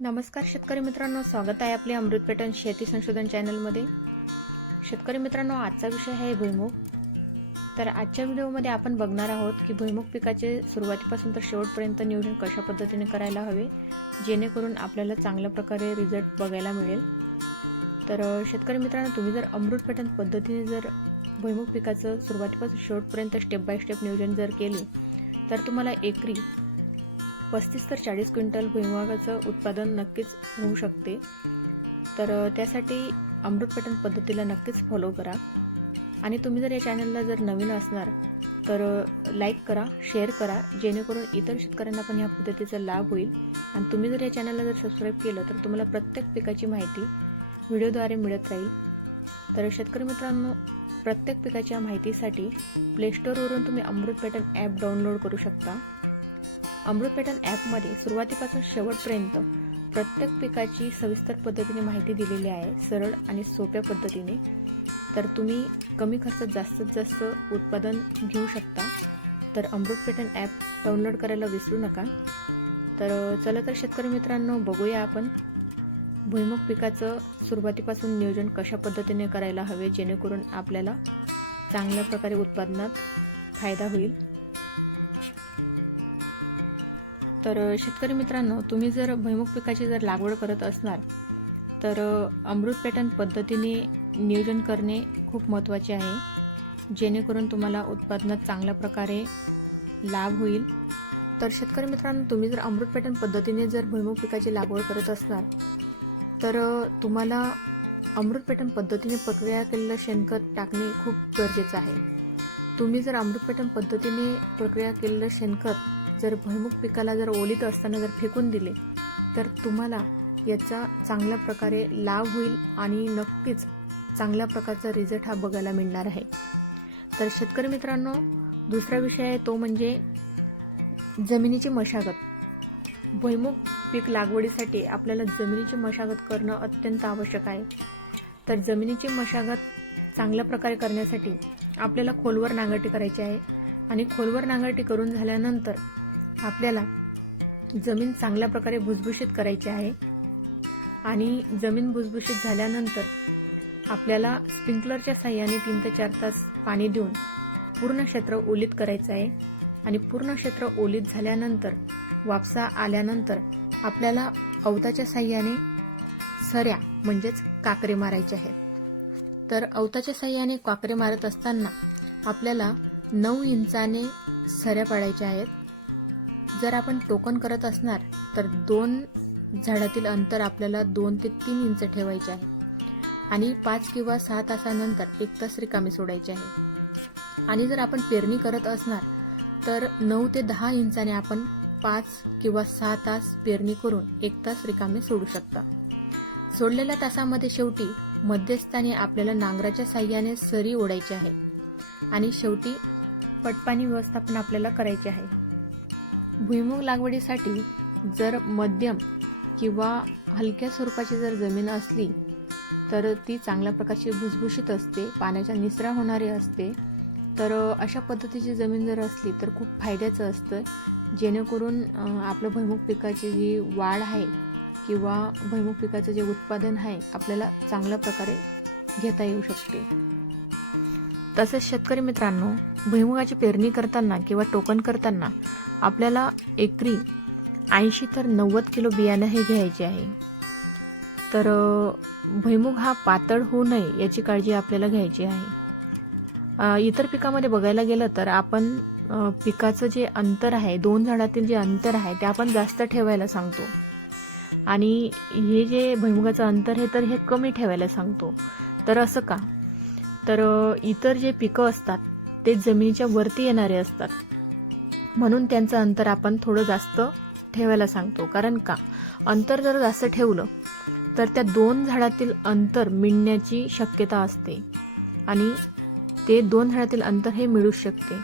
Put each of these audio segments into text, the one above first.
नमस्कार शेतकरी मित्रांनो स्वागत आहे आपले अमृत पेटन शेती संशोधन चॅनलमध्ये. शेतकरी मित्रांनो आजचा विषय आहे भुईमुग. तर आजच्या व्हिडिओमध्ये आपण बघणार आहोत की भुईमुग पिकाचे सुरुवातीपासून तर शेवटपर्यंत नियोजन कशा पद्धतीने करायला हवे जेणेकरून आपल्याला चांगल्या प्रकारे रिझल्ट बघायला मिळेल. तर शेतकरी मित्रांनो तुम्ही जर अमृत पेटन पद्धतीने जर भुईमुग पिकाचं सुरुवातीपासून शेवटपर्यंत स्टेप बाय स्टेप नियोजन जर केले तर तुम्हाला एकरी पस्तीस तर चाळीस क्विंटल भुईमुगाचं उत्पादन नक्कीच होऊ शकते. तर त्यासाठी अमृतपटन पद्धतीला नक्कीच फॉलो करा. आणि तुम्ही जर या चॅनलला जर नवीन असणार तर लाईक करा शेअर करा जेणेकरून इतर शेतकऱ्यांना पण ह्या पद्धतीचा लाभ होईल. आणि तुम्ही जर या चॅनलला जर सबस्क्राईब केलं तर तुम्हाला प्रत्येक पिकाची माहिती व्हिडिओद्वारे मिळत राहील. तर शेतकरी मित्रांनो प्रत्येक पिकाच्या माहितीसाठी प्लेस्टोरवरून तुम्ही अमृत पॅटर्न ॲप डाउनलोड करू शकता. अमृत पॅटर्न ॲपमध्ये सुरुवातीपासून शेवटपर्यंत प्रत्येक पिकाची सविस्तर पद्धतीने माहिती दिलेली आहे सरळ आणि सोप्या पद्धतीने. तर तुम्ही कमी खर्चात जास्तीत जास्त उत्पादन घेऊ शकता. तर अमृत पॅटर्न ॲप डाउनलोड करायला विसरू नका. तर चला तर शेतकरी मित्रांनो बघूया आपण भुईमुग पिकाचं सुरुवातीपासून नियोजन कशा पद्धतीने करायला हवे जेणेकरून आपल्याला चांगल्या प्रकारे उत्पादनात फायदा होईल. तर शेतकरी मित्रांनो तुम्ही जर भुईमुग पिकाची जर लागवड करत असणार तर अमृत पॅटर्न पद्धतीने नियोजन करणे खूप महत्त्वाचे आहे. जेणेकरून तुम्हाला उत्पादनात चांगल्या प्रकारे लाभ होईल. तर शेतकरी मित्रांनो तुम्ही जर अमृत पॅटर्न पद्धतीने जर भुईमुग पिकाची लागवड करत असणार तर तुम्हाला अमृत पॅटर्न पद्धतीने प्रक्रिया केलेलं शेणखत टाकणे खूप गरजेचं आहे. तुम्ही जर अमृत पॅटर्न पद्धतीने प्रक्रिया केलेलं शेणखत जर भुईमुग पिकाला जर ओलीत असताना जर फेकून दिले तर तुम्हाला याचा चांगल्या प्रकारे लाभ होईल आणि नक्कीच चांगल्या प्रकारचा रिझल्ट हा बघायला मिळणार आहे. तर शेतकरी मित्रांनो दुसरा विषय आहे तो म्हणजे जमिनीची मशागत. भुईमुग पीक लागवडीसाठी आपल्याला जमिनीची मशागत करणं अत्यंत आवश्यक आहे. तर जमिनीची मशागत चांगल्या प्रकारे करण्यासाठी आपल्याला खोलवर नांगरटी करायची आहे आणि खोलवर नांगरटी करून झाल्यानंतर आपल्याला जमीन चांगल्या प्रकारे भुसभुशीत करायची आहे आणि जमीन भुसभुशीत झाल्यानंतर आपल्याला स्प्रिंकलरच्या साह्याने तीन ते चार तास पाणी देऊन पूर्ण क्षेत्र ओलीत करायचं आहे. आणि पूर्ण क्षेत्र ओलीत झाल्यानंतर वापसा आल्यानंतर आपल्याला अवताच्या साह्याने सऱ्या म्हणजेच काकरे मारायचे आहेत. तर अवताच्या साह्याने काकरे मारत असताना आपल्याला नऊ इंचाने सऱ्या पाडायच्या आहेत. जर आपण टोकन करत असणार तर दोन झाडातील अंतर आपल्याला दोन ते तीन इंच ठेवायचे आहे. आणि पाच किंवा सहा तासानंतर एक तास रिकामी सोडायचे आहे. आणि जर आपण पेरणी करत असणार तर नऊ ते दहा इंचाने आपण पाच किंवा सहा तास पेरणी करून एक तास रिकामे सोडू शकता. सोडलेल्या तासामध्ये शेवटी मध्यस्थानी आपल्याला नांगराच्या साह्याने सरी ओढायची आहे. आणि शेवटी पटपाणी व्यवस्थापन आपल्याला करायचे आहे. भुईमुग लागवडीसाठी जर मध्यम किंवा हलक्या स्वरूपाची जर जमीन असली तर ती चांगल्या प्रकारची भुसभुशीत असते पाण्याचा निचरा होणारी असते. तर अशा पद्धतीची जमीन जर असली तर खूप फायद्याचं असतं. जेणेकरून आपलं भुईमुग पिकाची जी वाढ आहे किंवा भुईमुग पिकाचं जे उत्पादन आहे आपल्याला चांगल्या प्रकारे घेता येऊ शकते. तसेच शेतकरी मित्रांनो भुईमुगाची पेरणी करताना किंवा टोकन करताना आपल्याला एकरी ऐंशी तर नव्वद किलो बियाणं हे घ्यायचे आहे. तर भुईमुग हा पातळ होऊ नये याची काळजी आपल्याला घ्यायची आहे. इतर पिकामध्ये बघायला गेलं तर आपण पिकाचं जे अंतर आहे दोन झाडातील जे अंतर आहे ते आपण जास्त ठेवायला सांगतो. आणि हे जे भुईमुगाचं अंतर आहे तर हे कमी ठेवायला सांगतो. तर असं का? तर इतर जे पिकं असतात ते जमिनीच्या वरती येणारे असतात. म्हणून त्यांचं अंतर आपण थोडं जास्त ठेवायला सांगतो. कारण का? अंतर जर जास्त ठेवलं तर त्या दोन झाडातील अंतर मिळण्याची शक्यता असते. आणि ते दोन झाडातील अंतर हे मिळू शकते.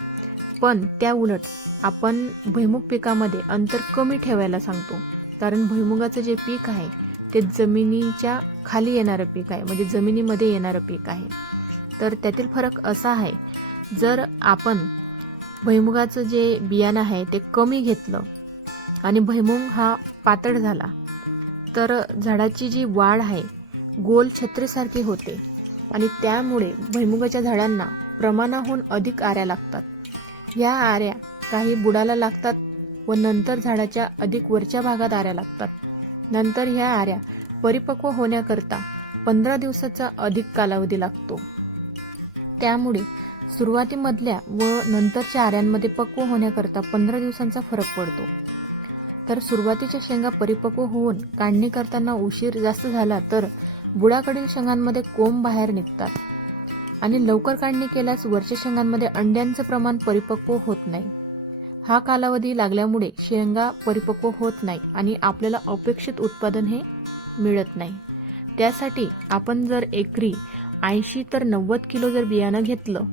पण त्या उलट आपण भुईमुग पिकामध्ये अंतर कमी ठेवायला सांगतो. कारण भुईमुगाचं जे पीक आहे ते जमिनीच्या खाली येणारं पीक आहे म्हणजे जमिनीमध्ये येणारं पीक आहे. तर त्यातील फरक असा आहे जर आपण भुईमुगाचं जे बियाणं आहे ते कमी घेतलं आणि भुईमुग हा पातळ झाला. तर झाडाची जी वाढ आहे गोल छत्रीसारखी होते आणि त्यामुळे भुईमुगाच्या झाडांना प्रमाणाहून अधिक आऱ्या लागतात. या आऱ्या काही बुडाला लागतात व नंतर झाडाच्या अधिक वरच्या भागात आऱ्या लागतात. नंतर ह्या आऱ्या परिपक्व होण्याकरता पंधरा दिवसाचा अधिक कालावधी लागतो. त्यामुळे सुरुवातीमधल्या व नंतरच्या आऱ्यांमध्ये पक्व होण्याकरता पंधरा दिवसांचा फरक पडतो. तर सुरुवातीच्या शेंगा परिपक्व होऊन काढणी करताना उशीर जास्त झाला तर बुडाकडील शेंगांमध्ये कोंब बाहेर निघतात आणि लवकर काढणी केल्यास वरच्या शेंगांमध्ये अंड्यांचं प्रमाण परिपक्व होत नाही. हा कालावधी लागल्यामुळे शेंगा परिपक्व होत नाही आणि आपल्याला अपेक्षित उत्पादन हे मिळत नाही. त्यासाठी आपण जर एकरी ऐंशी तर नव्वद किलो जर बियाणं घेतलं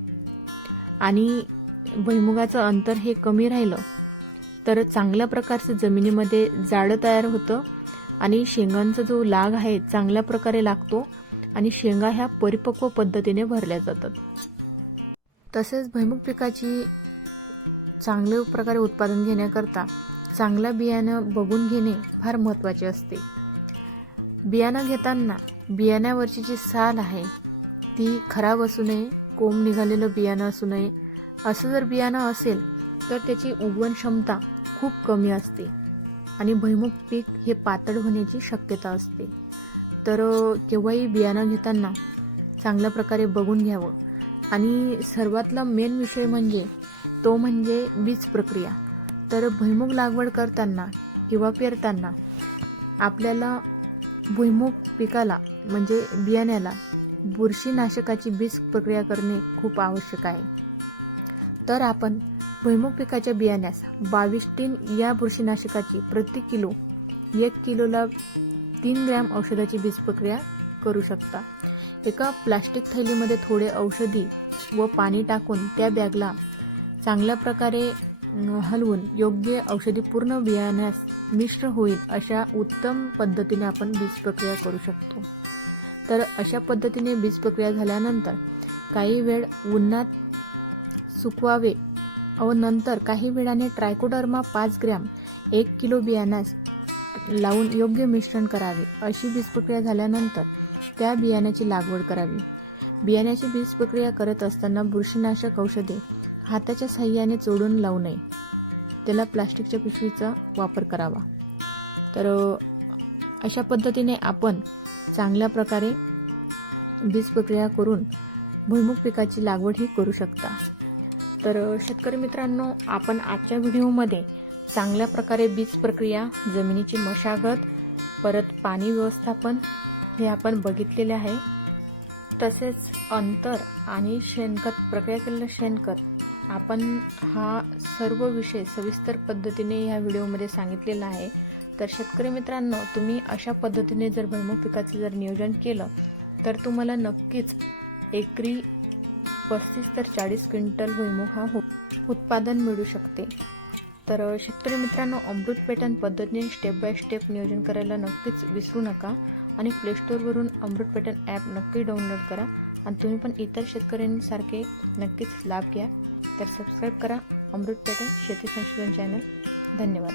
आणि भुईमुगाचं अंतर हे कमी राहिलं तर चांगल्या प्रकारचं जमिनीमध्ये जाडं तयार होतं आणि शेंगांचा जो लाग आहे चांगल्या प्रकारे लागतो आणि शेंगा ह्या परिपक्व पद्धतीने भरल्या जातात. तसेच भुईमुग पिकाची चांगल्या प्रकारे उत्पादन घेण्याकरता चांगलं बियाणं बघून घेणे फार महत्त्वाचे असते. बियाणं घेताना बियाण्यावरची जी साल आहे ती खराब असू नये कोंब निघालेलं बियाणं असू नये. असं जर बियाणं असेल तर त्याची उगवण क्षमता खूप कमी असते. आणि भुईमुग पीक हे पातळ होण्याची शक्यता असते. तर केव्हाही बियाणं घेताना चांगल्या प्रकारे बघून घ्यावं. आणि सर्वातला मेन विषय म्हणजे तो म्हणजे बीज प्रक्रिया. तर भुईमुग लागवड करताना किंवा पेरताना आपल्याला भुईमुग पिकाला म्हणजे बियाण्याला बुरशीनाशकाची बीज प्रक्रिया करणे खूप आवश्यक आहे. तर आपण भुईमुग पिकाच्या बियाण्यास बावीस टीन या बुरशीनाशकाची प्रति किलो एक किलोला तीन ग्रॅम औषधाची बीज प्रक्रिया करू शकता. एका प्लास्टिक थैलीमध्ये थोडे औषधी व पाणी टाकून त्या बॅगला चांगल्या प्रकारे हलवून योग्य औषधी पूर्ण बियाण्यास मिश्र होईल अशा उत्तम पद्धतीने आपण बीज प्रक्रिया करू शकतो. तर अशा पद्धतीने बीज प्रक्रिया झाल्यानंतर काही वेळ उन्हात सुकवावे. व नंतर काही वेळाने ट्रायकोडर्मा पाच ग्रॅम एक किलो बियाण्यास लावून योग्य मिश्रण करावे. अशी बीज प्रक्रिया झाल्यानंतर त्या बियाण्याची लागवड करावी. बियाण्याची बीज प्रक्रिया करत असताना बुरशीनाशक औषधे हाताच्या साह्याने चोडून लावू नये. त्याला प्लास्टिकच्या पिशवीचा वापर करावा. तर अशा पद्धतीने आपण चांगल्या प्रकारे बीज प्रक्रिया करून भुईमुग पिकाची लागवडही करू शकता. तर शेतकरी मित्रांनो आपण आजच्या व्हिडिओमध्ये चांगल्या प्रकारे बीज प्रक्रिया जमिनीची मशागत परत पाणी व्यवस्थापन हे आपण बघितलेले आहे. तसेच अंतर आणि शेणखत प्रक्रिया केलेलं शेणखत आपण हा सर्व विषय सविस्तर पद्धतीने ह्या व्हिडिओमध्ये सांगितलेला आहे. तर शेतकरी मित्रांनो तुम्ही अशा पद्धतीने जर भुईमुग पिकाचं जर नियोजन केलं तर तुम्हाला नक्कीच एकरी पस्तीस तर चाळीस क्विंटल भुईमुग हा हो उत्पादन मिळू शकते. तर शेतकरी मित्रांनो अमृत पेटन पद्धतीने स्टेप बाय स्टेप नियोजन करायला नक्कीच विसरू नका आणि प्लेस्टोरवरून अमृत पेटन ॲप नक्की डाउनलोड करा आणि तुम्ही पण इतर शेतकऱ्यांसारखे नक्कीच लाभ घ्या. तर सबस्क्राईब करा अमृत पेटन शेती संशोधन चॅनल धन्यवाद.